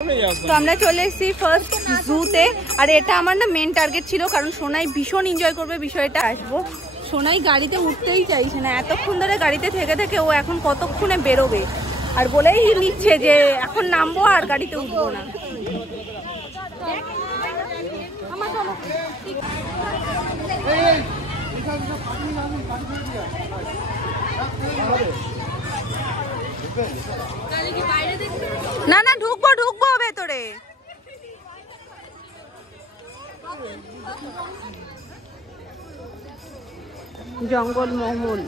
তো আমরা চলে এসেছি ফার্স্ট জুতে। আর এটা আমার না মেন টার্গেট ছিল, কারণ সোনাই ভীষণ এনজয় করবে বিষয়টা। আসবো, সোনাই গাড়িতে উঠতেই চাইছে না, এতক্ষণ ধরে গাড়িতে থেকে থেকে ও এখন কতক্ষণে বেরোবে, আর বলেই নিচ্ছে যে এখন নামবো আর গাড়িতে উঠবো না। না না, ঢুকবো ঢুকবো ভেতরে। জঙ্গল মহল,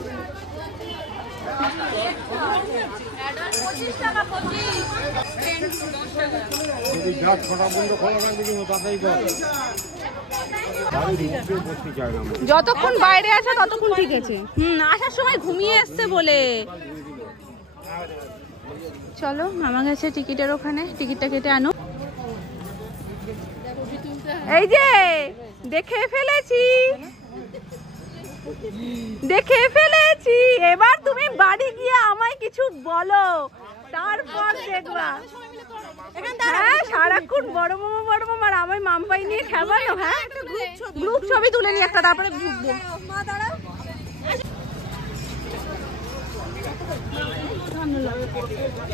যতক্ষণ বাইরে আসা ততক্ষণ ঠিক আছে। আসার সময় ঘুমিয়ে এসছে বলে। চলো আমার কাছে টিকিটের ওখানে, টিকিটটা কেটে আনো। এই যে দেখে ফেলেছি, দেখে ফেলেছি। এবার তুমি বাড়ি গিয়ে আমায় কিছু বলো, তারপর দেখবা। হ্যাঁ, সারাক্ষণ বড় মামা বড় মামা, আর আমায় মাম্পাই নিয়ে খেবানো। হ্যাঁ, গ্রুপ ছবি তুলে নি একটা, তারপরে ঢুকবো।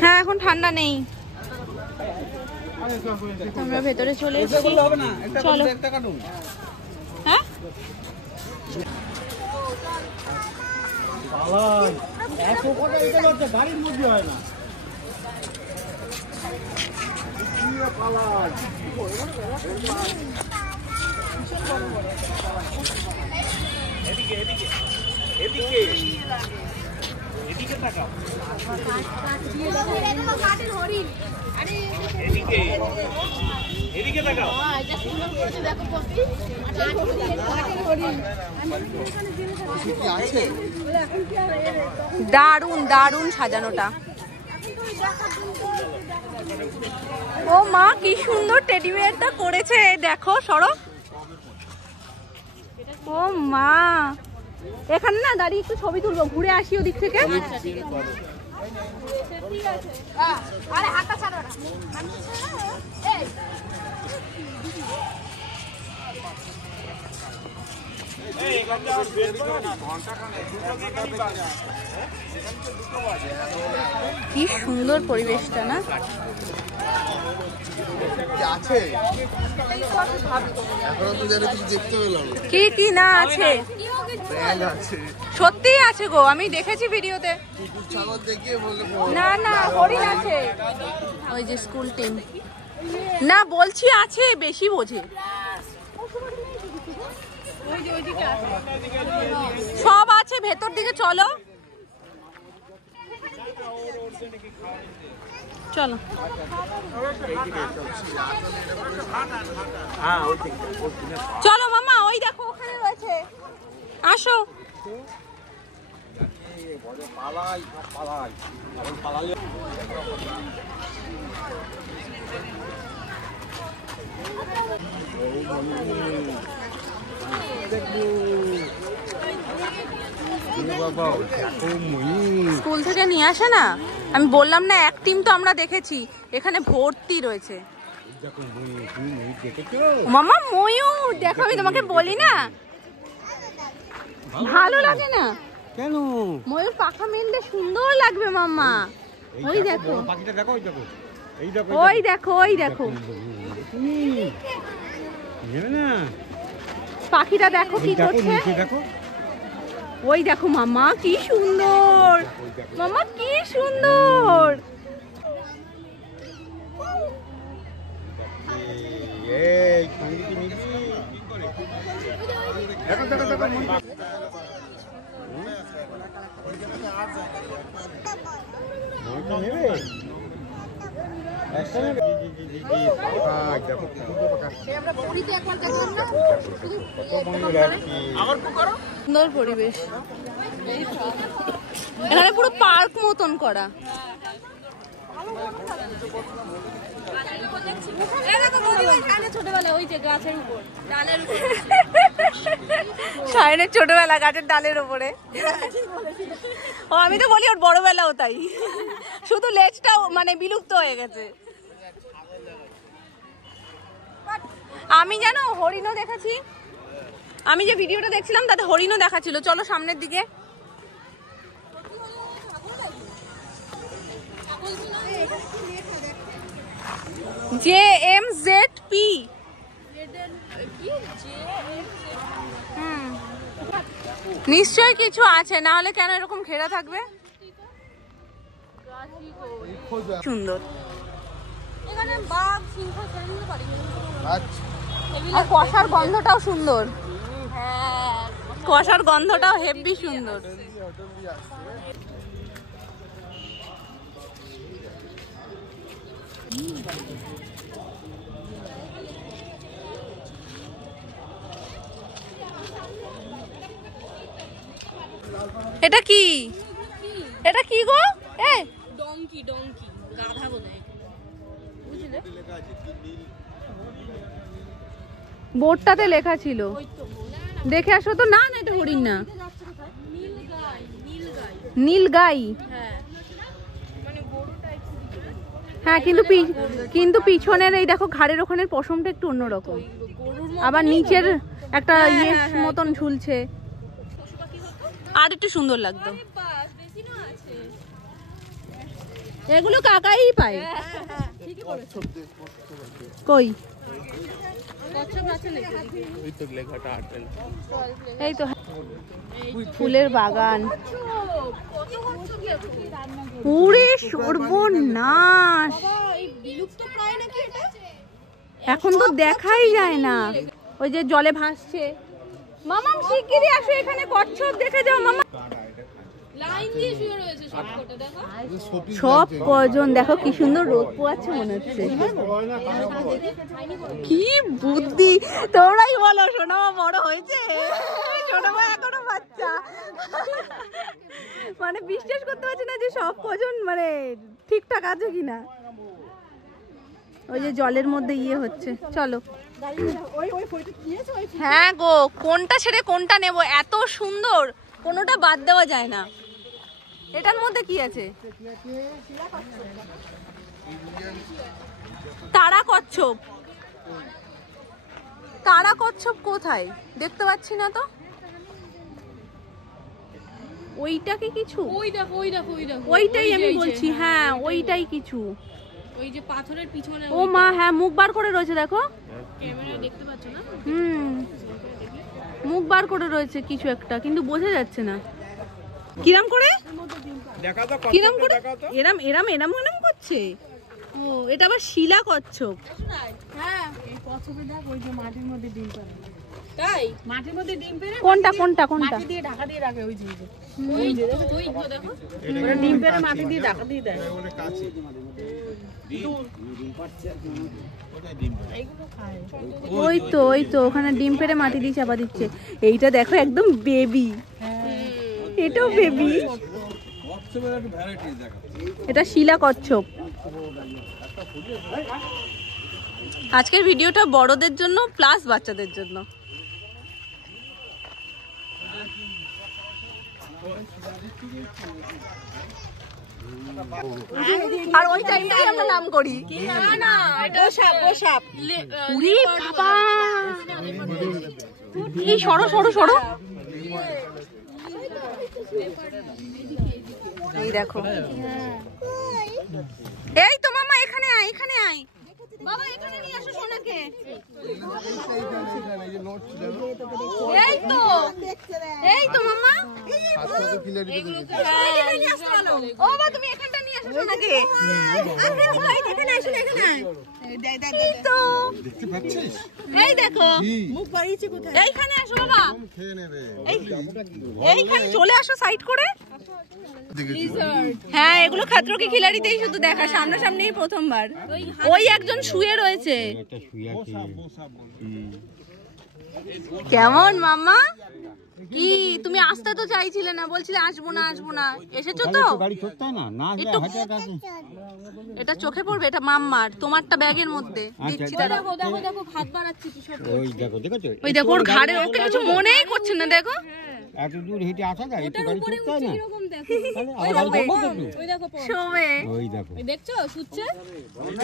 হ্যাঁ, এখন ঠান্ডা নেই, আমরা ভেতরে চলে এসেছি। চলো। হ্যাঁ, গাড়ির মধ্যে হয় না। এদিকে এদিকে এদিকে এদিকে তাকাও। এদিকে এদিকে তাকাও। দারুন দারুন সাজানোটা। ও মা, কি সুন্দর টেডি বিয়ারটা করেছে, দেখো। সরো। ও মা, এখানে না দাঁড়িয়ে একটু ছবি তুলবো, ঘুরে আসি ওদিক থেকে। কি সুন্দর পরিবেশটা না। কি কি না আছে, সত্যি আছে গো, আমি দেখেছি ভিডিওতে। না না, হরিণ আছে। ওই যে স্কুল টিম, না বলছি আছে, বেশি বোঝে। সব আছে ভেতর দিকে, চলো চলো। চলো মামা, ওই দেখো ওখানে রয়েছে, আসো। স্কুল থেকে নিয়ে আসে না, আমি বললাম না, এক টিম তো আমরা দেখেছি, এখানে ভর্তি রয়েছে। মামা ময়ূর দেখো, আমি তোমাকে বলি না, ভালো লাগে না কেন? ময়ূর পাখা মেললে সুন্দর লাগবে মামা। ওই দেখো, ওই দেখো, ওই দেখো পাখিটা, দেখো কি করছে। ওই দেখো মামা, কি সুন্দর মামা, কি সুন্দর। সুন্দর পরিবেশ, এখানে পুরো পার্ক মতন করা। ছোটবেলা ওই যে গাছের উপর, ডালের উপর, সায়নের ছোটবেলা গাছের ডালের উপরে। ও আমি তো বলি ওর বড়বেলাও তাই, শুধু লেজটাও মানে বিলুপ্ত হয়ে গেছে। আমি জানো হরিণও দেখেছি, আমি যে ভিডিওটা দেখছিলাম তাতে হরিণও দেখাচ্ছিল। চলো সামনের দিকে। JMZP নিশ্চয় কিছু আছে, না হলে কেন এরকম ঘেরা থাকবে। সুন্দর, এখানে বাঘ সিংহ ছেড়ে পারি। আর কষার গন্ধটাও সুন্দর, কষার গন্ধটাও হেভি সুন্দর। এটা কি, এটা কি গো? এ ডঙ্কি, ডঙ্কি গাধা বলে, বুঝলে? বোর্ডটাতে লেখা ছিল, দেখে আসো তো। না না এটা হরিণ না, নীলগাই। হ্যাঁ কিন্তু পিছনের এই দেখো ঘাড়ের ওখানের পশমটা একটু অন্যরকম, আবার নিচের একটা ইয়ে মতন ঝুলছে, আর একটু সুন্দর লাগতো। এগুলো কাকাই পায়। কই এই তো ফুলের বাগান। পুরে সর্বনাশ, এখন তো দেখাই যায় না। ওই যে জলে ভাসছে। মামা শিগগিরই আসো, এখানে কচ্ছপ দেখে যাও মামা। সব কজন দেখো কি সুন্দর রোদ পোয়াচ্ছে, মনে হচ্ছে। কি বুদ্ধি, তোমরাই বলো। সোনামা বড় হয়েছে, সোনামা এখনো বাচ্চা। মানে বিশ্বাস করতে পারছি না যে সব কজন মানে ঠিকঠাক আছে কিনা। ওই যে জলের মধ্যে ইয়ে হচ্ছে। চলো। হ্যাঁ গো, কোনটা ছেড়ে কোনটা নেব, এত সুন্দর, কোনোটা বাদ দেওয়া যায় না। এটার মধ্যে কি আছে? তারা কচ্ছপ। তারা কচ্ছপ কোথায় দেখতে পাচ্ছি না তো। ওইটা কি কিছু? ওই দেখো, ওই দেখো, ওই দেখো, ওইটাই আমি বলছি। হ্যাঁ ওইটাই কিছু, ওই যে পাথরের পিছনে। ও মা, হ্যাঁ মুখ বার করে রয়েছে, দেখো ক্যামেরা দেখতে পাচ্ছ না? মুখ বার করে রয়েছে কিছু একটা, কিন্তু বোঝা যাচ্ছে না কিরম করে। কিরম করে এরম এরম এরম এরম করছে। ও এটা আবার শিলা কচ্ছপ। হ্যাঁ এই কচ্ছপে দেখ, ওই যে মাটির মধ্যে ডিম পাড়ে। তাই মাটির মধ্যে ডিম পেড়ে কোনটা কোনটা কোনটা মাটি দিয়ে ঢাকা দিয়ে রাখে। ওই যে ওই দেখো, ওরা ডিম পেড়ে মাটি দিয়ে ঢাকা দিয়ে দেয়। ওটা কাছে ডিম পাড়ছে, ওটা ডিম এইগুলো খায়। ওই তো ওখানে ডিম পেড়ে মাটি দিয়ে চাপা দিচ্ছে। এইটা দেখো একদম বেবি। এটাও বেবি। এটা শিলা কচ্ছপ। আজকের ভিডিওটা বড়দের জন্য প্লাস বাচ্চাদের জন্য। আর ওই টাইমটাই আমরা নাম করি। না না এটা সাপ, ও সাপ। উরে বাবা, এই সরো সরো সরো। এই দেখো, এই তো মামা এখানে আয়, এখানে আয় বাবা, এখানে নিয়ে আসো সোনাকে। এই তো মামা, ও বা তুমি এখানটা নিয়ে আসো সোনাকে। এখানে আসো, এখানে আয়। এই দেখো মুখ বাড়িয়েছে কোথায়। এইখানে আসো বাবা, এইখানে চলে আসো সাইড করে। হ্যাঁ এগুলো খাতরো কি খিলাড়িতেই শুধু দেখা, সামনাসামনি প্রথমবার। ওই একজন শুয়ে রয়েছে। কেমন মামা? কি তুমি আসতে তো চাইছিলে না, বলছিলে আসবো না আসবো না, এসেছো তো? এটা চোখে পড়বে, এটা মাম্মার, তোমারটা ব্যাগের মধ্যে দিচ্ছি। দেখো দেখো দেখো, হাত বাড়াচ্ছে কি সব। ওই দেখো দেখো, ওই দেখো ওর ঘাড়ে, ওকে কিছু মনেই করছে না। দেখো এত দূর হেঁটে আসা যায়, একটু গাড়ি চড়তে হয় না?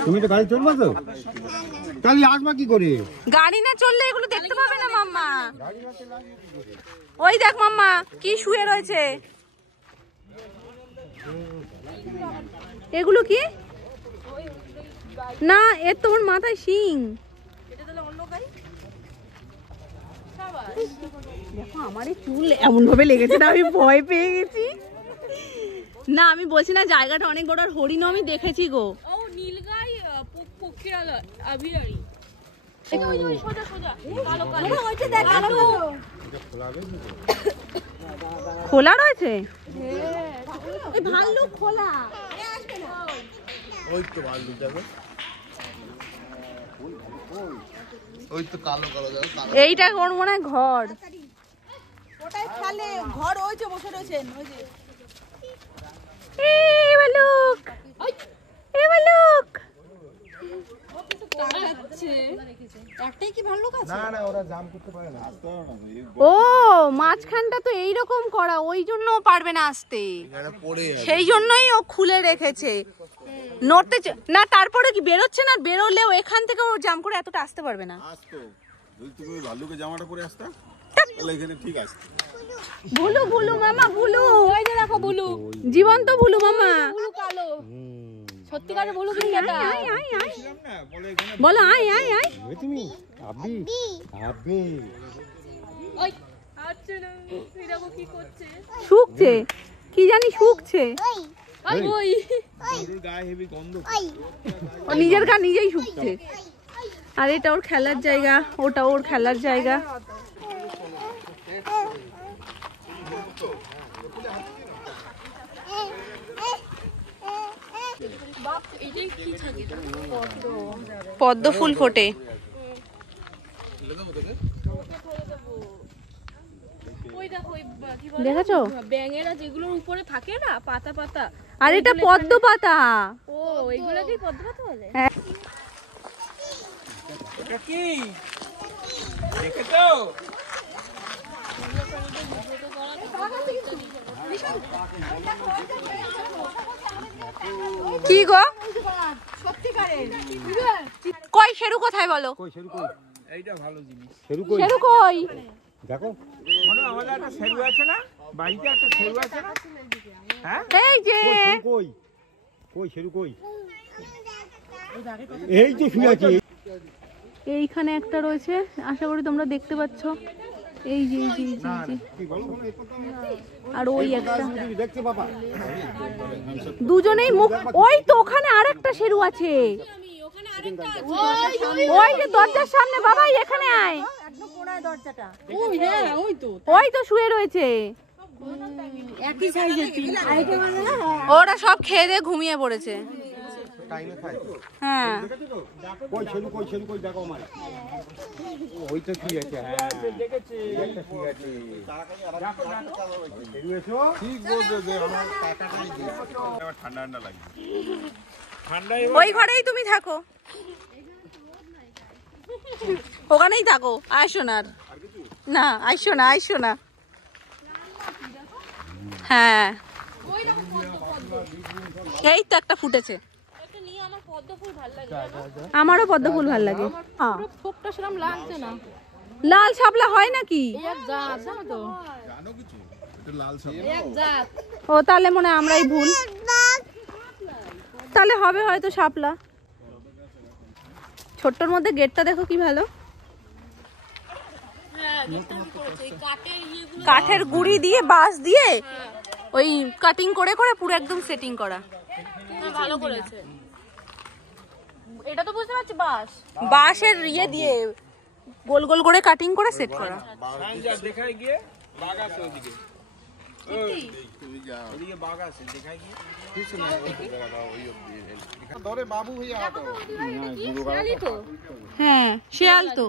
তুমি তো গাড়ি চড়বা তো, তাহলে আসবা কি করে? গাড়ি না চললে এগুলো দেখতে পাবে না মাম্মা। ওই দেখ মাম্মা কি শুয়ে রয়েছে, এগুলো কি? না এর তোমার মাথায় শিং। দেখো আমার এই চুল এমন ভাবে লেগেছে না, আমি ভয় পেয়ে গেছি। না আমি বলছি না, জায়গাটা অনেক বড়, আর হরিণও আমি দেখেছি গো। ও নীলগাই পক্ষীরালয় আভিরারি। খোলা রয়েছে, ভাল্লুক খোলা। ওই তো ভাল্লুক যাবে, ওই তো কালো কালো যাবে। এইটা কোন মনে হয় ঘর, ওটাই খালে ঘর, ওই যে বসে রয়েছেন ওই যে। এই ভাল্লুক, এই ভাল্লুক। একটাই কি ভাল্লুক আছে? না না, ওরা জাম করতে পারে না। ও মাঝখানটা তো এইরকম করা, ওই জন্য পারবে না আসতে, সেই জন্যই ও খুলে রেখেছে। নড়তে না, তারপরে কি বেরোচ্ছে না, বেরোলেও এখান থেকে ও জাম করে এতটা আসতে পারবে না। আসতো যদি তুমি ভাল্লুকের জামাটা পরে আসতা তাহলে এখানে ঠিক আছে। ভুলু ভুলু মামা, ভুলু, ওই যে দেখো ভুলু, জীবন্ত ভুলু মামা। ভুলু কালো, সত্যিকারে ভুলু কি এটা? আয় আয় আয়, বলো আয় আয় আয়। তুমি আবি আবি ওই আচ্ছা না, এই দেখো কি করছে, শুকছে, কি জানি শুকছে। ওই ওই ওর গায়ে হেভি গন্ধ, ও নিজের গা নিজেই শুকছে। আর এটা ওর খেলার জায়গা, ওটা ওর খেলার জায়গা। পদ্ম ফুল ফোটে, দেখেছো ব্যাঙেরা যেগুলোর উপরে থাকে না পাতা পাতা, আর এটা পদ্ম পাতা। ও এগুলোকেই পদ্ম পাতা বলে। হ্যাঁ। এটা কি দেখেছো? কি গো? সত্যিকারের কই শেরু কোথায় বলো? কই শেরু কই? এইটা ভালো জিনিস। শেরু কই? শেরু কই? দেখো মনে হয় আমাদের একটা শেরু আছে না, বাড়িতে একটা শেরু আছে না? হ্যাঁ এই যে কই কই শেরু কই? এই যে শুয়ে আছে। এইখানে একটা রয়েছে, আশা করি তোমরা দেখতে পাচ্ছ। এই যে এই যে এই যে, এই যে। আর ওই একটা, দেখতে বাবা, দুজনেই মুখ। ওই তো ওখানে আরেকটা শেরু আছে, ওই যে দরজার সামনে। বাবা এখানে আয়, একদম কোণায় দরজাটা। ওই হ্যাঁ ওই তো ওই তো শুয়ে রয়েছে। একই সাইজের তিন আইটেম আছে না। ওরা সব খেয়ে দিয়ে ঘুমিয়ে পড়েছে। টাইমে খাই। হ্যাঁ কই শেরু কই? শেরু কই দেখো আমার। ওই তো শুয়ে আছে। হ্যাঁ দেখেছি। একটা শুয়ে আছে। শেরু এসো। ঠিক বলছো যে আমার টাকাটাই দিয়ে আবার ঠান্ডা ঠান্ডা লাগে। ঠান্ডায় ওই ঘরেই তুমি থাকো, ওখানেই থাকো। আইসো না আর। না আইসো না, আইসো না। হ্যাঁ এই তো একটা ফুটেছে। আমারও পদ্ম ফুল ভাল লাগে। ফোকটা সেরকম লাগছে না। লাল শাপলা হয় নাকি? এক জাত জানো তো, জানো কিছু? এটা লাল সাপ। এক জাত। ও তাহলে মনে হয় আমরাই ভুল, তাহলে হবে হয়তো শাপলা। ছোট্টর মধ্যে গেটটা দেখো কি ভালো, কাঠের গুড়ি দিয়ে বাঁশ দিয়ে ওই কাটিং করে করে পুরো একদম সেটিং করা। ভালো করেছে। এটা তো বুঝতে পারছি বাস বাঁশের ইয়ে দিয়ে গোল গোল করে কাটিং করে সেট করা। দেখায় গিয়ে বাঘ আছে ওদিকে, ওদিকে বাঘ আছে দেখায় গিয়ে। ধরে বাবু হইয়া হ্যাঁ শিয়াল তো।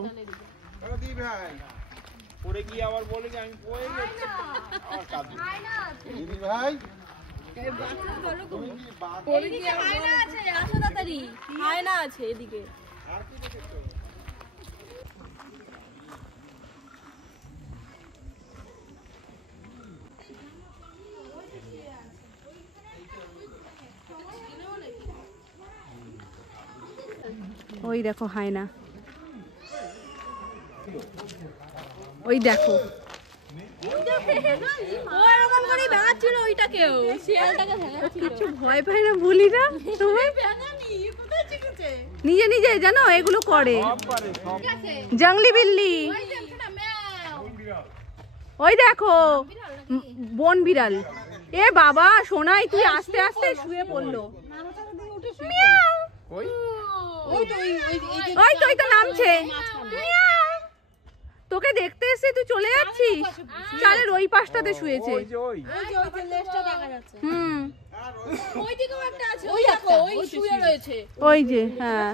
দি ভাই পরে গিয়ে আবার বলে যে আমি পড়ে গেছি। দিদি ভাই আয়না আছে, আসো তাড়াতাড়ি। আয়না আছে এদিকে। ওই দেখো হায়না, ওই দেখো কিছু ভয় পায় না বলি না তুমি নিজে নিজে জানো এগুলো করে। জঙ্গলি বিল্লি, ওই দেখো বন বিড়াল। এ বাবা সোনাই তুই আস্তে আস্তে শুয়ে পড়লো। ওই তো নামছে। তোকে দেখতে এসে তুই চলে যাচ্ছিস। চালের ওই পাশটাতে শুয়েছে। ওই যে হ্যাঁ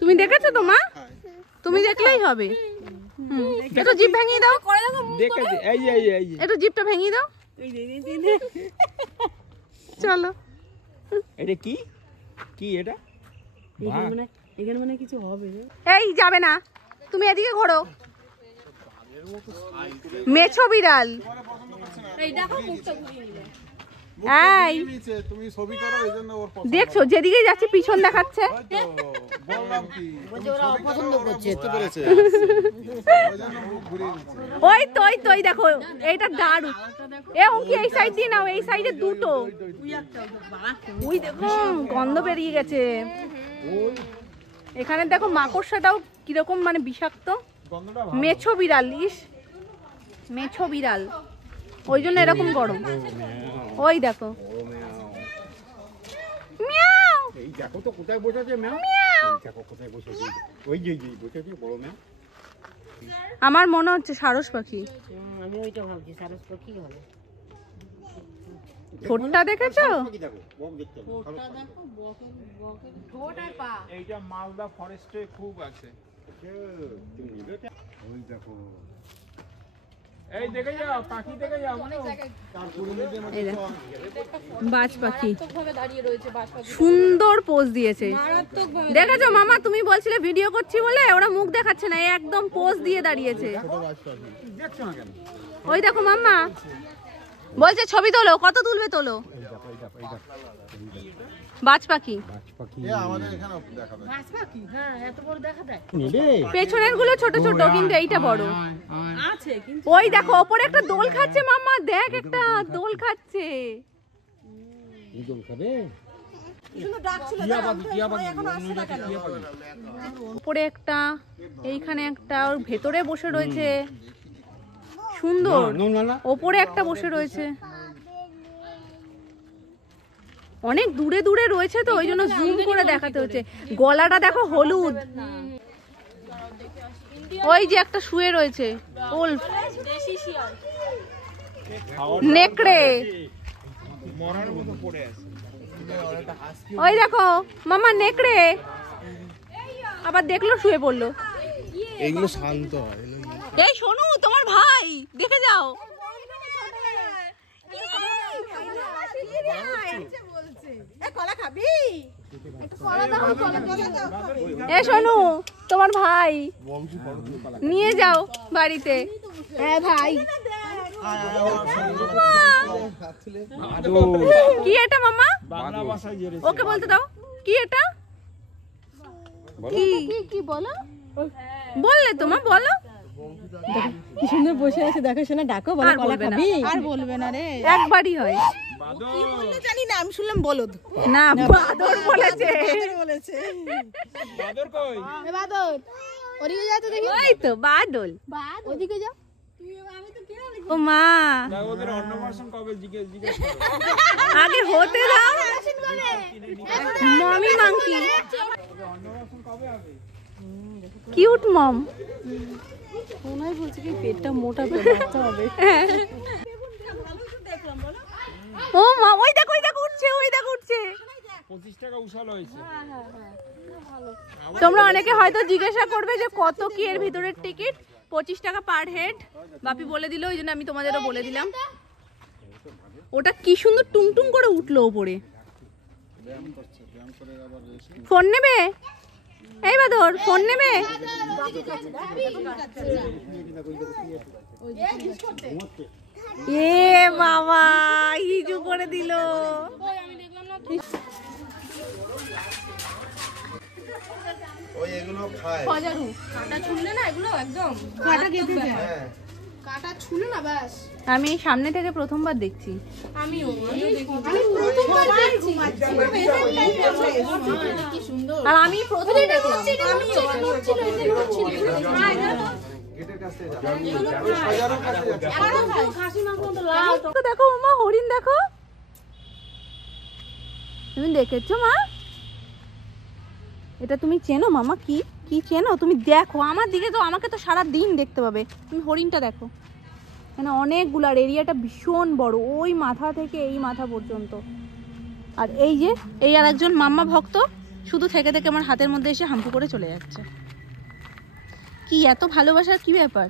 তুমি দেখেছো তো মা? তুমি দেখলেই হবে। একটু জিভ ভেঙিয়ে দাও, একটু জিভটা ভেঙিয়ে দাও। চলো। এটা কি কি এটা? এখানে মানে কিছু হবে। এই যাবে না, তুমি এদিকে ঘোরো। মেছো বিড়াল। এই তুমি ছবি করো এইজন্য ওর পছন্দ। দেখছো যেদিকে যাচ্ছে পিছন দেখাচ্ছে। বললাম কি ওরা পছন্দ করছে। পেরেছে ওইজন্য মুখ ঘুরিয়ে দিচ্ছে। ওই তো দেখো এইটা দারুণ। এ কি এই সাইড দিয়ে নাও, এই সাইডে দুটো। ওই দেখো গন্ধ বেরিয়ে গেছে। এখানে দেখো মাকড়সাটাও কিরকম মানে বিষাক্ত। মেছো বিড়াল, ইস মেছো বিড়াল, ওই জন্য এরকম গরম। ওই দেখো মিয়াও, এই দেখো তো কোথায় বসেছে ম্যাম, দেখো কোথায় বসেছে, ওই যে বসেছে বড় ম্যাম। আমার মনে হচ্ছে সারস পাখি। আমি ওইটা ভাবছি সারস পাখি হবে। ঠোঁটটা দেখেছো? এইটা মালদা ফরেস্টে খুব আছে। ওই দেখো এই দেখে যাও, পাখি দেখে যাও। এই দেখো বাজ পাখি সুন্দর পোজ দিয়েছে। দেখেছো মামা? তুমি বলছিলে ভিডিও করছি বলে ওরা মুখ দেখাচ্ছে না, একদম পোজ দিয়ে দাঁড়িয়েছে। দেখছো না কেন? ওই দেখো মাম্মা বলছে ছবি তোলো, কত তুলবে তোলো। বাজ পাখি আমাদের এখানে দেখাবে। পেছনের গুলো ছোট ছোট, কিন্তু এইটা বড়। ওই দেখো ওপরে একটা দোল খাচ্ছে মাম্মা, দেখ একটা দোল খাচ্ছে। উপরে একটা, এইখানে একটা, ওর ভেতরে বসে রয়েছে। সুন্দর। ওপরে একটা বসে রয়েছে। অনেক দূরে দূরে রয়েছে তো ওই জন্য জুম করে দেখাতে হচ্ছে। গলাটা দেখো হলুদ। ওই যে একটা শুয়ে রয়েছে উল্ফ, নেকড়ে। ওই দেখো মামা নেকড়ে, আবার দেখলো শুয়ে পড়লো। এইগুলো শান্ত হয়। এই শোনো তোমার ভাই, দেখে যাও। কলা খাবি? এ শোনো তোমার ভাই, নিয়ে যাও বাড়িতে। হ্যাঁ ভাই। কি এটা মামা? বাংলা ভাষায় জেরেছে। ওকে বলতে দাও কি এটা। কি বলো? বললে তো মা, বলো। কি সুন্দর বসে আছে দেখো শোনা, ডাকো বলো কলা খাবি? আর বলবে না রে, একবারই হয়। জানি না, আমি শুনলাম বলদ। না বাদর বলেছে। বাদর কই? এ বাদর ওদিকে যা তো দেখি। ওই তো বাদল, ওদিকে যা। ও মা ওদের অন্নপ্রাশন কবে জিজ্ঞেস করো। আগে হতে দাও। মমি মাংকি, অন্নপ্রাশন কবে হবে? কিউট মম। ওনাই বলছে কি পেটটা মোটা করে বাচ্চা হবে। ও মা ওই দেখো উঠছে, ওই দেখো উঠছে। 25 টাকা উছাল হয়েছে। তোমরা অনেকে হয়তো জিজ্ঞাসা করবে যে কত কি এর ভিতরের টিকিট। 25 টাকা পার হেড। বাপি বলে দিল, ওই জন্য আমি তোমাদেরও বলে দিলাম। ওটা কি সুন্দর টুংটুং করে উঠলো ওপরে। ফোন নেবে? এই বাদর ফোন নেবে? এ বাবা হিজু করে দিল। এগুলো খায়। খজারু কাঁটা ছুঁলে না এগুলো একদম কাটা কেটে যায়। হ্যাঁ কাটা ছুলে না ব্যাস। আমি এই সামনে থেকে প্রথমবার দেখছি। আমিও দেখি প্রথমবার দেখছি। কি সুন্দর। আর আমি প্রথম দেখলাম। গেটের কাছ থেকে যাবে। হাজারো কাছে যাচ্ছে। খাসি মাংস তো লাল। তো দেখো মা হরিণ দেখো, তুমি দেখেছো মা? এটা তুমি চেনো মামা? কি কি চেনো তুমি? দেখো আমার দিকে, তো আমাকে তো সারা দিন দেখতে পাবে। তুমি হরিণটা দেখো, মানে অনেকগুলো, আর এরিয়াটা ভীষণ বড়, ওই মাথা থেকে এই মাথা পর্যন্ত। আর এই যে এই আর একজন মাম্মা ভক্ত শুধু থেকে থেকে আমার হাতের মধ্যে এসে হাম্পু করে চলে যাচ্ছে। কি এত ভালোবাসার কি ব্যাপার?